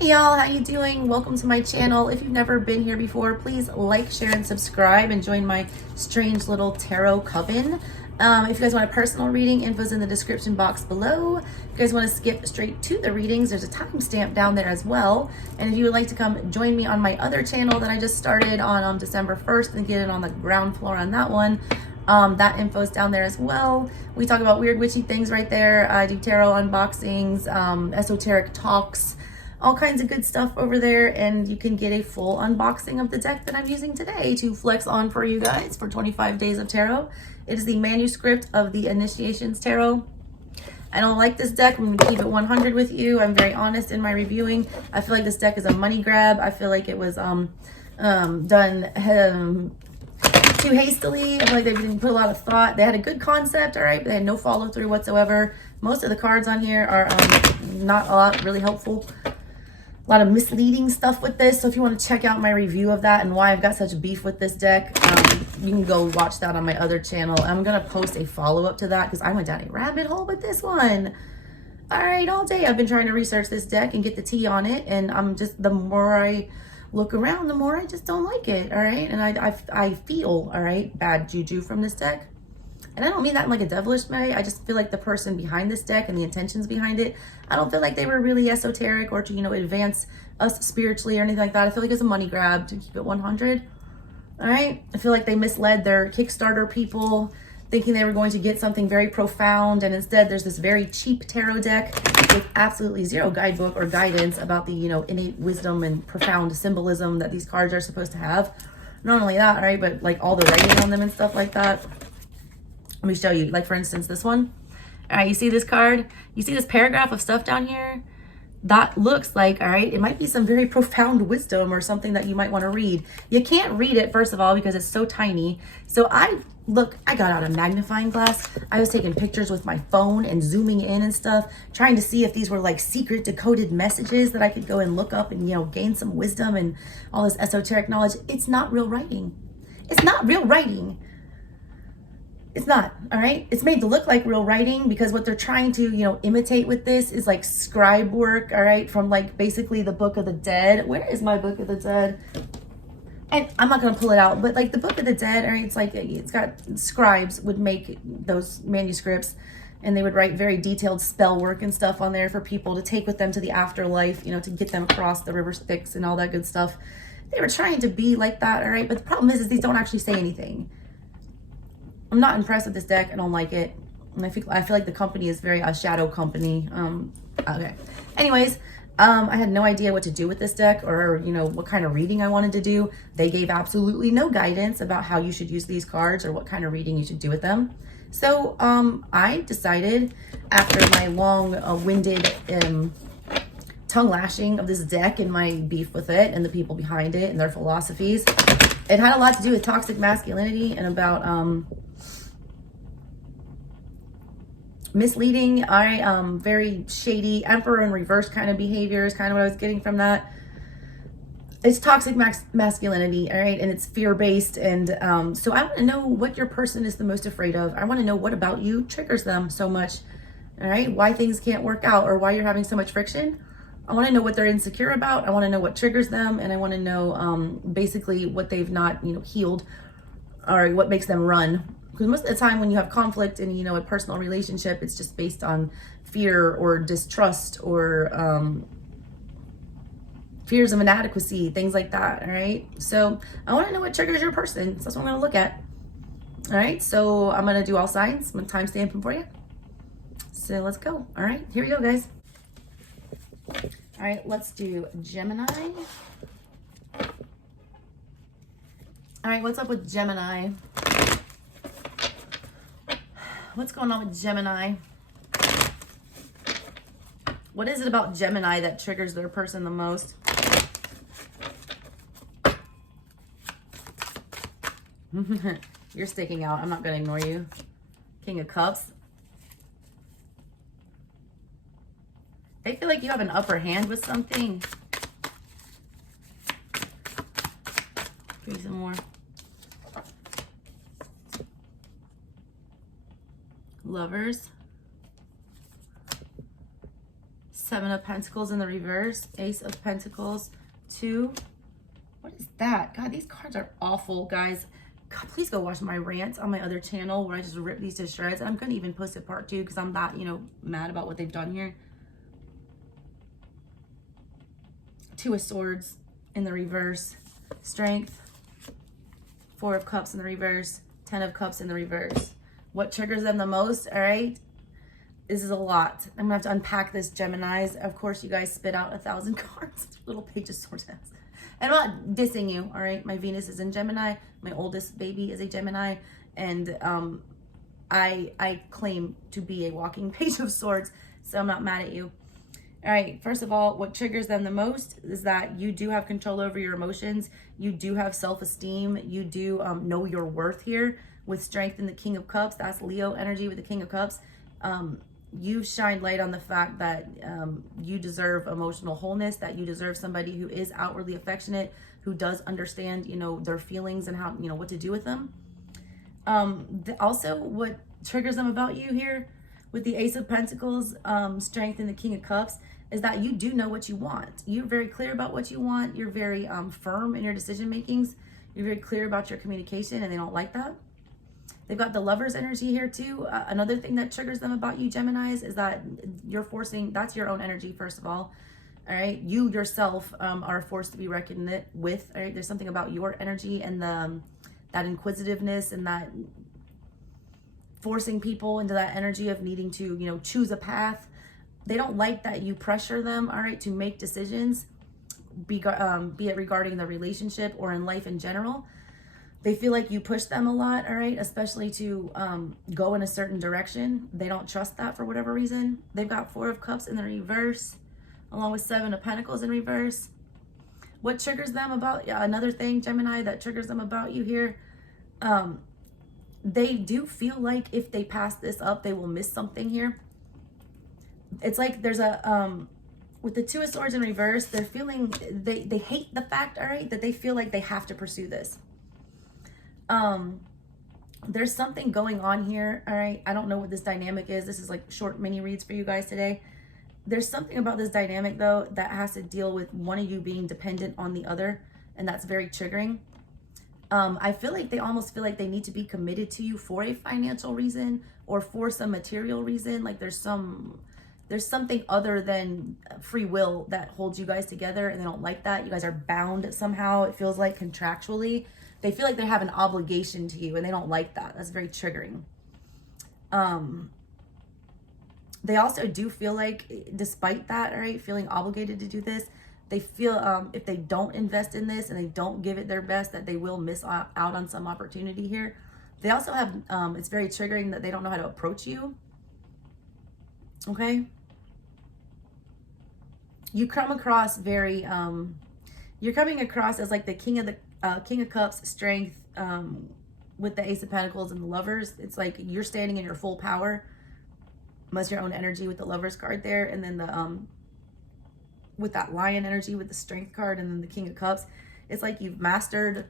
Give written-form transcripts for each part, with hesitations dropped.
Hey y'all, how you doing? Welcome to my channel. If you've never been here before, please like, share, and subscribe and join my strange little tarot coven. If you guys want a personal reading, info's in the description box below. If you guys want to skip straight to the readings, there's a timestamp down there as well. And if you would like to come join me on my other channel that I just started on December 1st and get it on the ground floor on that one, that info is down there as well. We talk about weird witchy things right there. I do tarot unboxings, esoteric talks, all kinds of good stuff over there, and you can get a full unboxing of the deck that I'm using today to flex on for you guys for 25 days of tarot. It is the manuscript of the Initiations Tarot. I don't like this deck. I'm going to keep it 100 with you. I'm very honest in my reviewing. I feel like this deck is a money grab. I feel like it was done too hastily. I feel like they didn't put a lot of thought. They had a good concept, all right, but they had no follow through whatsoever. Most of the cards on here are not a lot really helpful. A lot of misleading stuff with this. So if you want to check out my review of that and why I've got such beef with this deck, you can go watch that on my other channel. I'm going to post a follow-up to that because I went down a rabbit hole with this one. All right, all day I've been trying to research this deck and get the tea on it. And I'm just, the more I look around, the more I just don't like it. All right. And I feel, all right, bad juju from this deck. And I don't mean that in like a devilish way. I just feel like the person behind this deck and the intentions behind it, I don't feel like they were really esoteric or to, you know, advance us spiritually or anything like that. I feel like it's a money grab to keep it 100. All right. I feel like they misled their Kickstarter people thinking they were going to get something very profound. And instead there's this very cheap tarot deck with absolutely zero guidebook or guidance about the, you know, innate wisdom and profound symbolism that these cards are supposed to have. Not only that, all right, but like all the writing on them and stuff like that. Let me show you, like for instance, this one. All right, you see this card? You see this paragraph of stuff down here? That looks like, all right, it might be some very profound wisdom or something that you might want to read. You can't read it, first of all, because it's so tiny. So I got out a magnifying glass. I was taking pictures with my phone and zooming in and stuff, trying to see if these were like secret decoded messages that I could go and look up and, you know, gain some wisdom and all this esoteric knowledge. It's not real writing. It's not real writing. It's not, all right? It's made to look like real writing because what they're trying to, you know, imitate with this is like scribe work, all right? From like basically the Book of the Dead. Where is my Book of the Dead? And I'm not going to pull it out, but like the Book of the Dead, all right? It's like, it's got scribes would make those manuscripts and they would write very detailed spell work and stuff on there for people to take with them to the afterlife, you know, to get them across the river Styx and all that good stuff. They were trying to be like that, all right? But the problem is these don't actually say anything. I'm not impressed with this deck. I don't like it. And I feel like the company is very a shadow company. Okay. Anyways, I had no idea what to do with this deck or, you know, what kind of reading I wanted to do. They gave absolutely no guidance about how you should use these cards or what kind of reading you should do with them. So I decided after my long-winded tongue lashing of this deck and my beef with it and the people behind it and their philosophies, it had a lot to do with toxic masculinity and about misleading, very shady emperor in reverse kind of behavior is kind of what I was getting from that. It's toxic masculinity, all right, and it's fear-based, and so I want to know what your person is the most afraid of. I want to know what about you triggers them so much, all right, why things can't work out or why you're having so much friction. I want to know what they're insecure about. I want to know what triggers them, and I want to know basically what they've not, you know, healed or what makes them run. Because most of the time when you have conflict in, you know, a personal relationship, it's just based on fear or distrust or fears of inadequacy, things like that, all right? So I want to know what triggers your person. So that's what I'm going to look at. All right, so I'm going to do all signs. I'm going to timestamp them for you. So let's go. All right, here we go, guys. All right, let's do Gemini. All right, what's up with Gemini? What's going on with Gemini? What is it about Gemini that triggers their person the most? You're sticking out. I'm not going to ignore you. King of Cups. They feel like you have an upper hand with something. Give me some more. Lovers. Seven of Pentacles in the reverse. Ace of Pentacles. 2. What is that? God, these cards are awful, guys. God, please go watch my rants on my other channel where I just rip these to shreds. And I'm going to even post a part 2 because I'm that, mad about what they've done here. 2 of Swords in the reverse. Strength. 4 of Cups in the reverse. 10 of Cups in the reverse. What triggers them the most? All right. This is a lot. I'm gonna have to unpack this, Geminis. Of course, you guys spit out 1,000 cards. Little Page of Swords. And I'm not dissing you, all right? My Venus is in Gemini. My oldest baby is a Gemini. And I claim to be a walking Page of Swords, so I'm not mad at you. All right, first of all, what triggers them the most is that you do have control over your emotions. You do have self-esteem. You do know your worth here. With Strength in the King of Cups, that's Leo energy with the King of Cups. You shine light on the fact that you deserve emotional wholeness, that you deserve somebody who is outwardly affectionate, who does understand, their feelings and how, what to do with them. Also, what triggers them about you here with the Ace of Pentacles, Strength in the King of Cups, is that you do know what you want. You're very clear about what you want. You're very firm in your decision makings. You're very clear about your communication, and they don't like that. They've got the Lover's energy here too. Another thing that triggers them about you, Geminis, is that you're forcing, that's your own energy, first of all. All right. You yourself are a force to be reckoned with. All right. There's something about your energy and that inquisitiveness and that forcing people into that energy of needing to, choose a path. They don't like that you pressure them, all right, to make decisions, be it regarding the relationship or in life in general. They feel like you push them a lot, all right, especially to go in a certain direction. They don't trust that for whatever reason. They've got 4 of Cups in the reverse, along with 7 of Pentacles in reverse. What triggers them about, another thing, Gemini, that triggers them about you here, they do feel like if they pass this up, they will miss something here. It's like there's with the 2 of Swords in reverse, they're feeling, they hate the fact, all right, that they feel like they have to pursue this. There's something going on here, all right? I don't know what this dynamic is. This is like short mini reads for you guys today. There's something about this dynamic, though, that has to deal with one of you being dependent on the other, and that's very triggering. I feel like they almost feel like they need to be committed to you for a financial reason or for some material reason. Like there's something other than free will that holds you guys together, and they don't like that. You guys are bound somehow, it feels like, contractually. They feel like they have an obligation to you, and they don't like that. That's very triggering. They also do feel like, despite that, all right, feeling obligated to do this, they feel if they don't invest in this and they don't give it their best, that they will miss out on some opportunity here. They also have, it's very triggering that they don't know how to approach you. Okay? You come across very, you're coming across as like the King of Cups, Strength, with the Ace of Pentacles and the Lovers. It's like you're standing in your full power, plus your own energy with the Lovers card there, and then the with that Lion energy with the Strength card, and then the King of Cups. It's like you've mastered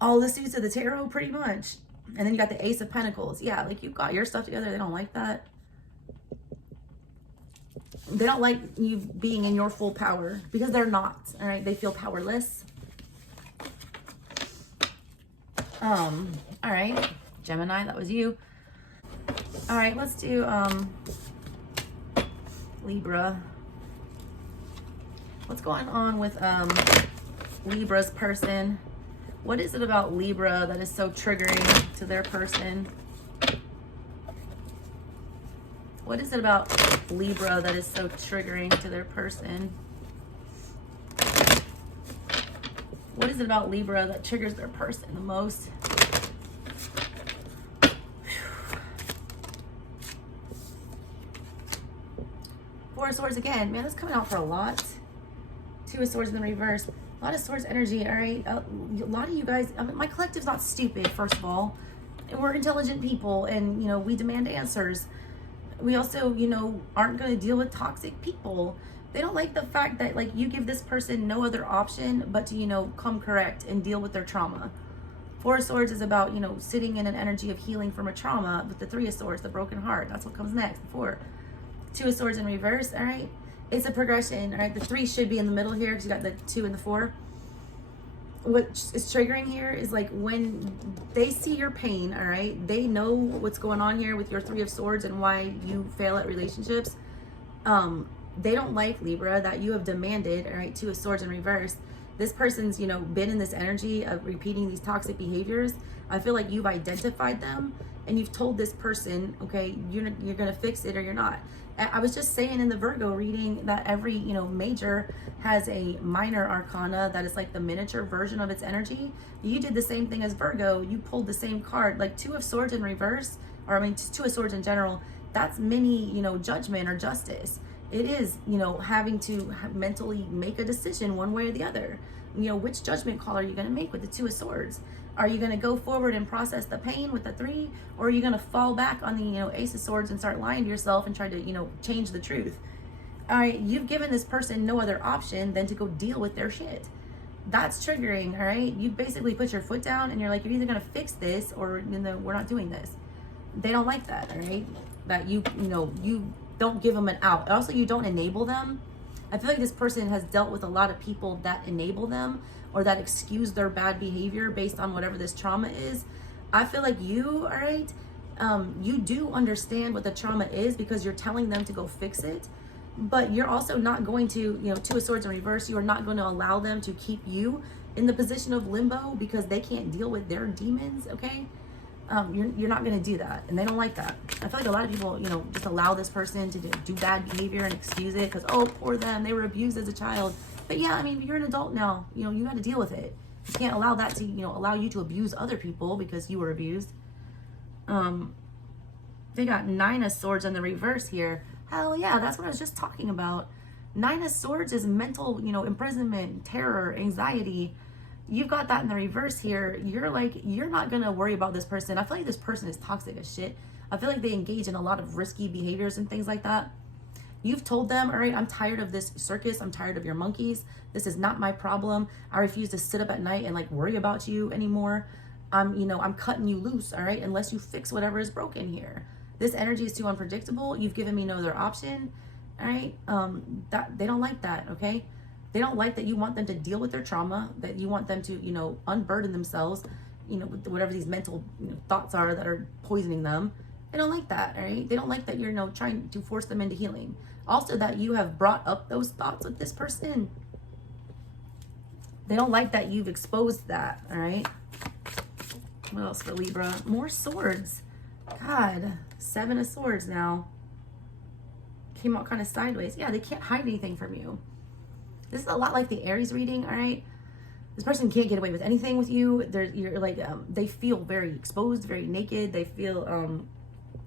all the suits of the tarot pretty much. And then you got the Ace of Pentacles. Yeah, like you've got your stuff together. They don't like that. They don't like you being in your full power because they're not, all right? They feel powerless. All right, Gemini, that was you. All right, let's do Libra. What's going on with Libra's person? What is it about Libra that is so triggering to their person? What is it about Libra that is so triggering to their person? What is it about Libra that triggers their person the most? Four of Swords again. Man, that's coming out for a lot. 2 of Swords in the reverse. A lot of Swords energy, all right? A lot of you guys, my collective's not stupid, first of all. And we're intelligent people, and, we demand answers. We also, aren't going to deal with toxic people. They don't like the fact that, like, you give this person no other option but to, come correct and deal with their trauma. 4 of Swords is about, sitting in an energy of healing from a trauma. With the 3 of Swords, the broken heart, that's what comes next. 4. 2 of Swords in reverse, all right? It's a progression, all right? The 3 should be in the middle here because you got the 2 and the 4. What is triggering here is like when they see your pain, all right? They know what's going on here with your 3 of Swords and why you fail at relationships. They don't like, Libra, that you have demanded, all right, 2 of Swords in reverse. This person's, you know, been in this energy of repeating these toxic behaviors. I feel like you've identified them and you've told this person, okay, you're going to fix it or you're not. I was just saying in the Virgo reading that every, you know, major has a minor arcana that is like the miniature version of its energy. You did the same thing as Virgo. You pulled the same card, like 2 of Swords in reverse, or I mean, 2 of Swords in general. That's mini, you know, judgment or justice. It is, you know, having to mentally make a decision one way or the other. You know, which judgment call are you going to make with the 2 of Swords? Are you going to go forward and process the pain with the 3? Or are you going to fall back on the, you know, Ace of Swords and start lying to yourself and try to, you know, change the truth? All right, you've given this person no other option than to go deal with their shit. That's triggering, all right? You basically put your foot down and you're like, you're either going to fix this or, you know, we're not doing this. They don't like that, all right? That you know, you don't give them an out. Also, you don't enable them. I feel like this person has dealt with a lot of people that enable them or that excuse their bad behavior based on whatever this trauma is. I feel like you, all right, you do understand what the trauma is because you're telling them to go fix it, but you're also not going to, you know, 2 of Swords in reverse, you are not going to allow them to keep you in the position of limbo because they can't deal with their demons, okay? You're not going to do that, and they don't like that. I feel like a lot of people, you know, just allow this person to do bad behavior and excuse it because, oh, poor them, they were abused as a child. But yeah, I mean, you're an adult now. You know, you got to deal with it. You can't allow that to, you know, allow you to abuse other people because you were abused. They got 9 of Swords in the reverse here. Hell yeah, that's what I was just talking about. 9 of Swords is mental, you know, imprisonment, terror, anxiety. You've got that in the reverse here. You're like, you're not going to worry about this person. I feel like this person is toxic as shit. I feel like they engage in a lot of risky behaviors and things like that. You've told them, all right, I'm tired of this circus. I'm tired of your monkeys. This is not my problem. I refuse to sit up at night and like worry about you anymore. I'm cutting you loose, all right, unless you fix whatever is broken here. This energy is too unpredictable. You've given me no other option, all right? That they don't like that, okay? They don't like that you want them to deal with their trauma, that you want them to, you know, unburden themselves, you know, with whatever these mental, you know, thoughts are that are poisoning them. They don't like that, all right? They don't like that you're, you know, trying to force them into healing. Also, that you have brought up those thoughts with this person. They don't like that you've exposed that, all right? What else for Libra? More swords. God, 7 of Swords now. Came out kind of sideways. Yeah, they can't hide anything from you. This is a lot like the Aries reading, all right? This person can't get away with anything with you. You're like, they feel very exposed, very naked. They feel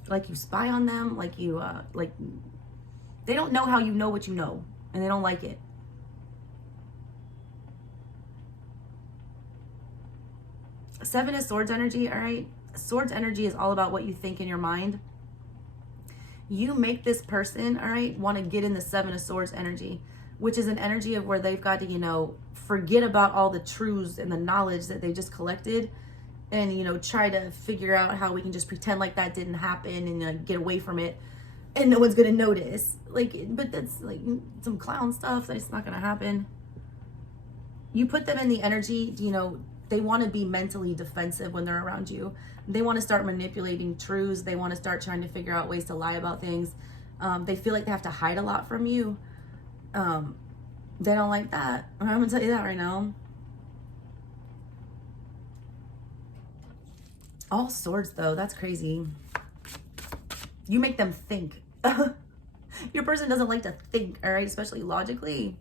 like you spy on them, like you, like, they don't know how you know what you know, and they don't like it. Seven of Swords energy, all right? Swords energy is all about what you think in your mind. You make this person, all right, want to get in the 7 of Swords energy, which is an energy of where they've got to, you know, forget about all the truths and the knowledge that they just collected and, you know, try to figure out how we can just pretend like that didn't happen and get away from it and no one's going to notice. Like, but that's like some clown stuff. That's not going to happen. You put them in the energy, you know, they want to be mentally defensive when they're around you. They want to start manipulating truths. They want to start trying to figure out ways to lie about things. They feel like they have to hide a lot from you. They don't like that. I'm gonna tell you that right now. All swords though, that's crazy. You make them think. Your person doesn't like to think, all right, especially logically.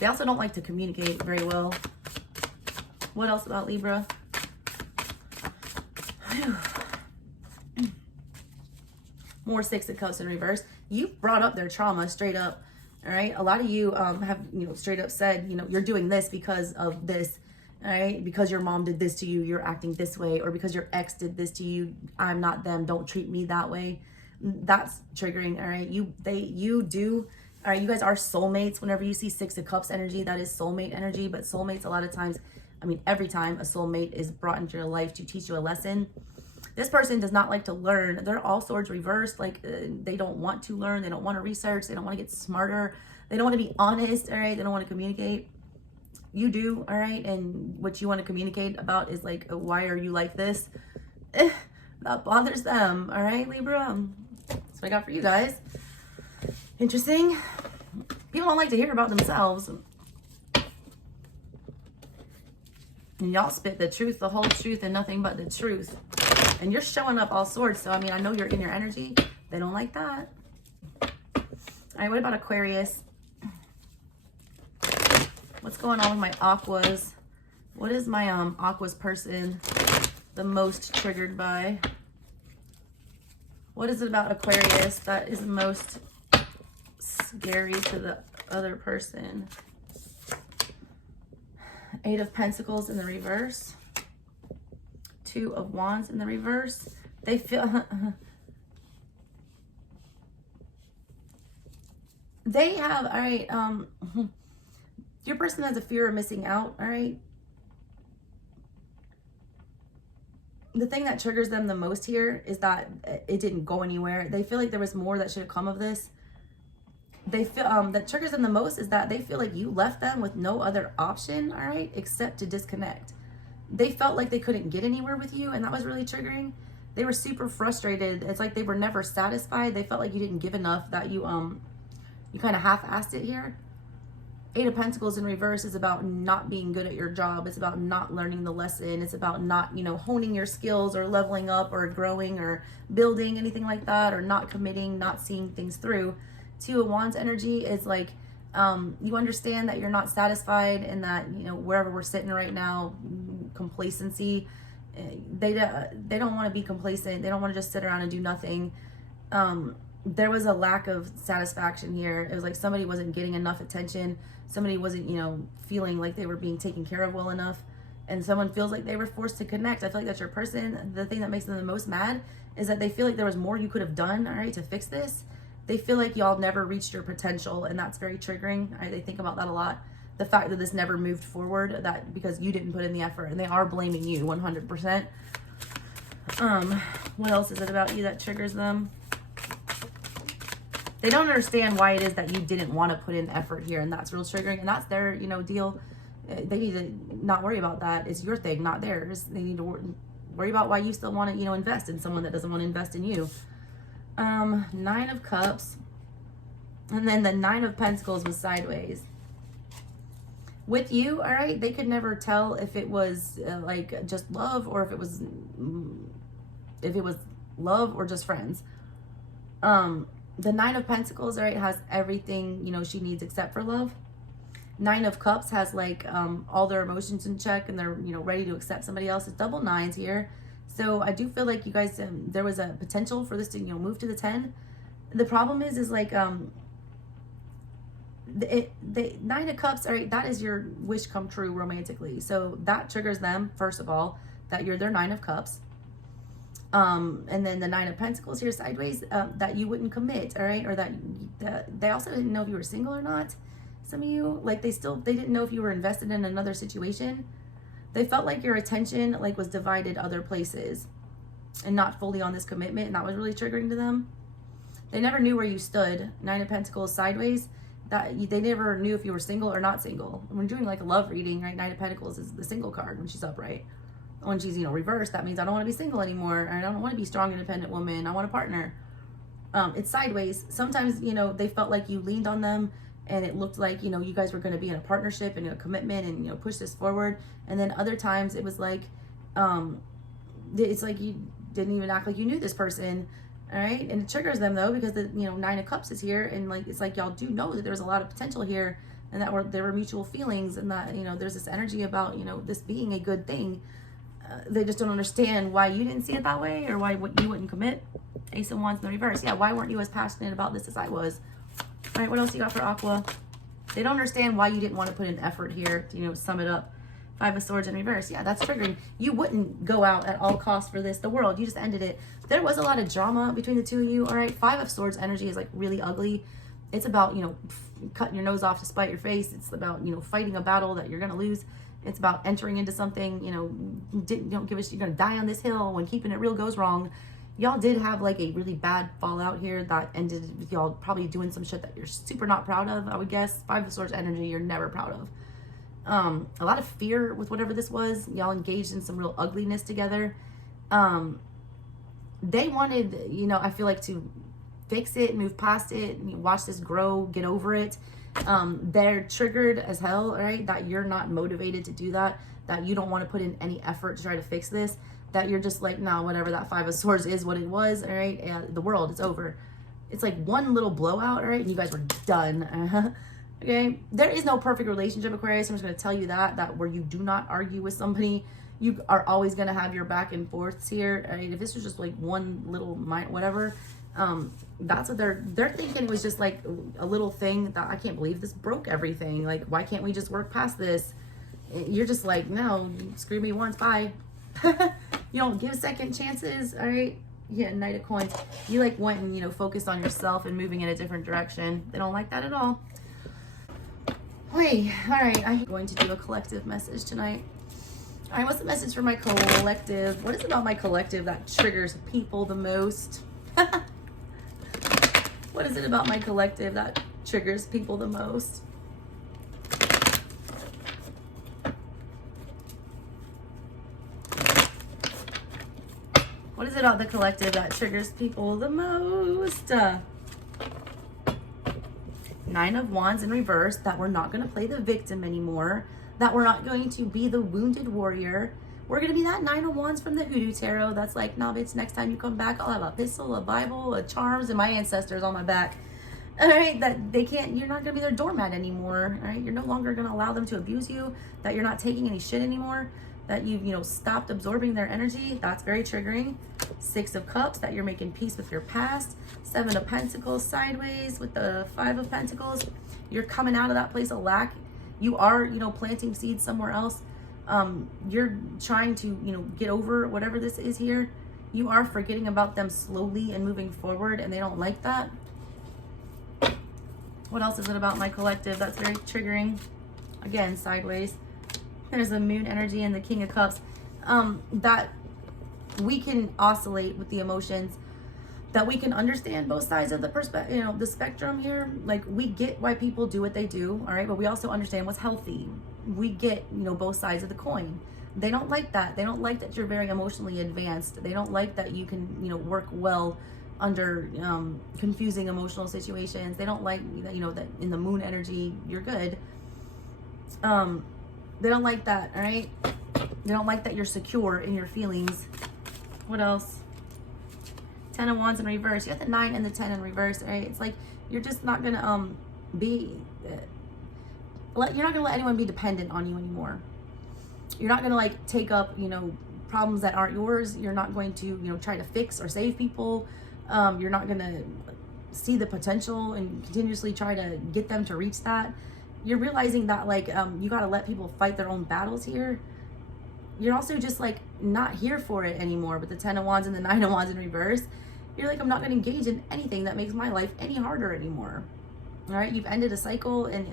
They also don't like to communicate very well. What else about Libra? More 6 of Cups in reverse. You've brought up their trauma straight up. All right. A lot of you have, you know, straight up said, you know, you're doing this because of this. All right. Because your mom did this to you, you're acting this way, or because your ex did this to you, I'm not them. Don't treat me that way. That's triggering. All right. You do. All right. You guys are soulmates. Whenever you see 6 of Cups energy, that is soulmate energy. But soulmates, a lot of times, I mean, every time a soulmate is brought into your life to teach you a lesson. This person does not like to learn. They're all swords reversed. Like they don't want to learn. They don't want to research. They don't want to get smarter. They don't want to be honest. All right. They don't want to communicate. You do. All right. And what you want to communicate about is like, why are you like this? That bothers them. All right, Libra. That's what I got for you guys. Interesting. People don't like to hear about themselves. And y'all spit the truth, the whole truth, and nothing but the truth. And you're showing up all swords. So, I mean, I know you're in your energy. They don't like that. All right, what about Aquarius? What's going on with my Aquas? What is my Aquas person the most triggered by? What is it about Aquarius that is most scary to the other person? Eight of Pentacles in the reverse. Two of Wands in the reverse. They feel... they have, all right, your person has a fear of missing out, all right? The thing that triggers them the most here is that it didn't go anywhere. They feel like there was more that should have come of this. They feel that triggers them the most is that they feel like you left them with no other option, all right, except to disconnect. They felt like they couldn't get anywhere with you, and that was really triggering. They were super frustrated. It's like they were never satisfied. They felt like you didn't give enough, that you kind of half-assed it here. Eight of Pentacles in reverse is about not being good at your job. It's about not learning the lesson. It's about not, honing your skills or leveling up or growing or building, anything like that, or not committing, not seeing things through. Two of Wands energy is like, you understand that you're not satisfied and that, wherever we're sitting right now, complacency, they don't want to be complacent. They don't want to just sit around and do nothing. There was a lack of satisfaction here. It was like somebody wasn't getting enough attention. Somebody wasn't, feeling like they were being taken care of well enough. And someone feels like they were forced to connect. I feel like that's your person. The thing that makes them the most mad is that they feel like there was more you could have done, all right, to fix this. They feel like y'all never reached your potential, and that's very triggering. They think about that a lot. The fact that this never moved forward, that because you didn't put in the effort, and they are blaming you 100%. What else is it about you that triggers them? They don't understand why it is that you didn't want to put in effort here, and that's real triggering, and that's their, deal. They need to not worry about that. It's your thing, not theirs. They need to worry about why you still want to, invest in someone that doesn't want to invest in you. Nine of Cups, and then the Nine of Pentacles was sideways. With you, all right, they could never tell if it was like just love or if it was love or just friends. The Nine of Pentacles, all right, has everything, she needs except for love. Nine of Cups has like all their emotions in check, and they're, ready to accept somebody else. It's double nines here. So I do feel like you guys, there was a potential for this to, move to the 10. The problem is like, the Nine of Cups, all right, that is your wish come true romantically. So that triggers them, first of all, that you're their Nine of Cups. And then the Nine of Pentacles here sideways, that you wouldn't commit, all right? Or that they also didn't know if you were single or not. Some of you, like they didn't know if you were invested in another situation. They felt like your attention like was divided other places and not fully on this commitment, and that was really triggering to them. They never knew where you stood. Nine of Pentacles sideways, that they never knew if you were single or not single. When we're doing like a love reading, right? Nine of Pentacles is the single card when she's upright. When she's, reversed, that means I don't want to be single anymore. I don't want to be a strong, independent woman. I want a partner. It's sideways. Sometimes, they felt like you leaned on them, and it looked like, you guys were going to be in a partnership and a commitment and, push this forward. And then other times it was like, it's like you didn't even act like you knew this person. All right. And it triggers them though, because the, Nine of Cups is here. And like, it's like, y'all do know that there's a lot of potential here, and that there were mutual feelings, and that, there's this energy about, this being a good thing. They just don't understand why you didn't see it that way, or why you wouldn't commit. Ace of Wands in the reverse. Yeah. Why weren't you as passionate about this as I was? All right, what else you got for Aqua? They don't understand why you didn't want to put in effort here to, sum it up. Five of Swords in reverse. Yeah, that's triggering. You wouldn't go out at all costs for this. The world, you just ended it. There was a lot of drama between the two of you, all right? Five of Swords energy is like really ugly. It's about, cutting your nose off to spite your face. It's about, fighting a battle that you're going to lose. It's about entering into something, you know, don't give a shit, you're gonna die on this hill when keeping it real goes wrong. Y'all did have like a really bad fallout here that ended with y'all probably doing some shit that you're super not proud of, I would guess. Five of Swords energy, you're never proud of. A lot of fear with whatever this was. Y'all engaged in some real ugliness together. They wanted, you know, I feel like to fix it, move past it, watch this grow, get over it. They're triggered as hell, right? That you're not motivated to do that, that you don't want to put in any effort to try to fix this, that you're just like, no, whatever, that Five of Swords is what it was, all right? And the world, it's over. It's like one little blowout, all right? And you guys were done. Okay? There is no perfect relationship, Aquarius. I'm just going to tell you that where you do not argue with somebody, you are always going to have your back and forths here. I mean, if this was just like one little mind, whatever, that's what they're thinking. It was just like a little thing that I can't believe this broke everything. Like, why can't we just work past this? You're just like, no, you screw me once, bye. You don't give second chances, all right? Yeah, Knight of Coins. You like went and, you know, focused on yourself and moving in a different direction. They don't like that at all. Wait, all right, I'm going to do a collective message tonight. All right, what's the message for my collective? What is it about my collective that triggers people the most? What is it about my collective that triggers people the most? What is it about the collective that triggers people the most? Nine of Wands in reverse, that we're not going to play the victim anymore, that we're not going to be the wounded warrior. We're going to be that Nine of Wands from the Hoodoo Tarot that's like, nah, bitch, next time you come back, I'll have a pistol, a Bible, a charms, and my ancestors on my back. All right, that they can't, you're not going to be their doormat anymore. All right, you're no longer going to allow them to abuse you, that you're not taking any shit anymore, that you've, you know, stopped absorbing their energy. That's very triggering. Six of Cups, that you're making peace with your past. Seven of Pentacles sideways with the Five of Pentacles. You're coming out of that place of lack. You are, you know, planting seeds somewhere else. You're trying to, you know, get over whatever this is here. You are forgetting about them slowly and moving forward, and they don't like that. What else is it about my collective that's very triggering? Again, sideways. There's the Moon energy and the King of Cups. That we can oscillate with the emotions, that we can understand both sides of the perspective, you know, the spectrum here. Like, we get why people do what they do, all right, but we also understand what's healthy. We get, you know, both sides of the coin. They don't like that. They don't like that you're very emotionally advanced. They don't like that you can, you know, work well under confusing emotional situations. They don't like that, you know, that in the Moon energy you're good. They don't like that, all right? They don't like that you're secure in your feelings. What else? Ten of Wands in reverse. You have the 9 and the 10 in reverse, right? It's like you're just not gonna you're not gonna let anyone be dependent on you anymore. You're not gonna like take up, you know, problems that aren't yours. You're not going to, you know, try to fix or save people. You're not gonna see the potential and continuously try to get them to reach that. You're realizing that like you got to let people fight their own battles here. You're also just like not here for it anymore. With the 10 of Wands and the 9 of Wands in reverse, you're like, I'm not going to engage in anything that makes my life any harder anymore. All right, you've ended a cycle and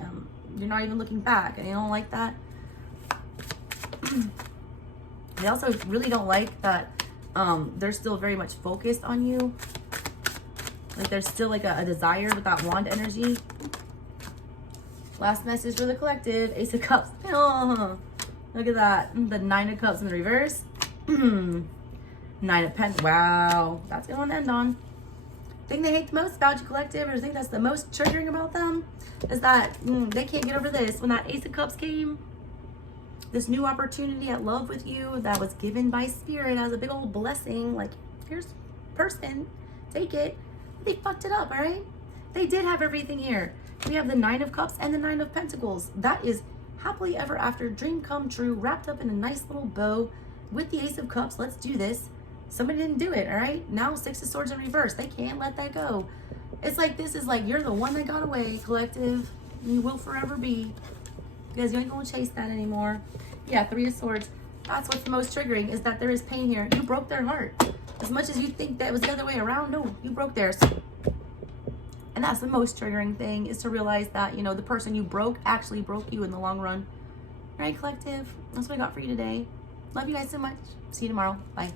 you're not even looking back, and you don't like that. They also really don't like that they're still very much focused on you. Like there's still like a desire with that Wand energy. Last message for the collective, Ace of Cups. Oh, look at that. The 9 of Cups in the reverse. 9 of Pentacles. Wow. That's going to end on. Thing they hate the most about your collective, or the thing that's the most triggering about them, is that they can't get over this. When that Ace of Cups came, this new opportunity at love with you that was given by Spirit as a big old blessing. Like, here's person. Take it. They fucked it up, all right? They did have everything here. We have the 9 of Cups and the 9 of Pentacles. That is happily ever after, dream come true, wrapped up in a nice little bow with the Ace of Cups. Let's do this. Somebody didn't do it, all right? Now 6 of Swords in reverse. They can't let that go. It's like, this is like, you're the one that got away, collective. You will forever be. Because you ain't gonna chase that anymore. Yeah, 3 of Swords. That's what's the most triggering, is that there is pain here. You broke their heart. As much as you think that it was the other way around, no, you broke theirs. And that's the most triggering thing, is to realize that, you know, the person you broke actually broke you in the long run. right, collective? That's what I got for you today. Love you guys so much. See you tomorrow. Bye.